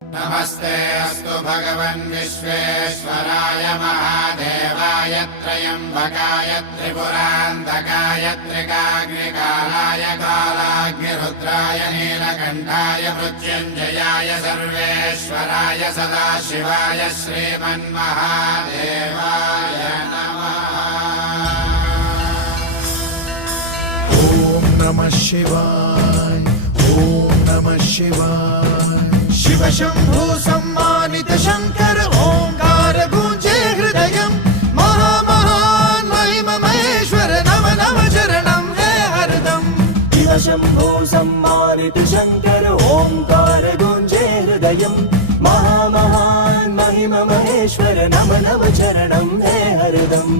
नमस्ते अस्तु भगवन् विश्वेश्वराय महादेवाय त्र्यम्बकाय त्रिपुरान्तकाय त्रिकाग्निकालाय कालाग्निरुद्राय नीलकण्ठाय मृत्युञ्जयाय सर्वेश्वराय सदाशिवाय श्रीमन्महादेवाय नमः। ॐ नमः शिवाय, ॐ नमः शिवाय। शिव शंभु सम्मानित शंकर ओंकार गूंजे हृदयं महामहान महिम महेश्वर नम नम चरणं है हरदम। शिव शंभु सम्मानित शंकर ओंकार गूंजे हृदयं महामहान महिम महेश्वर नम नम चरणं है हरदम।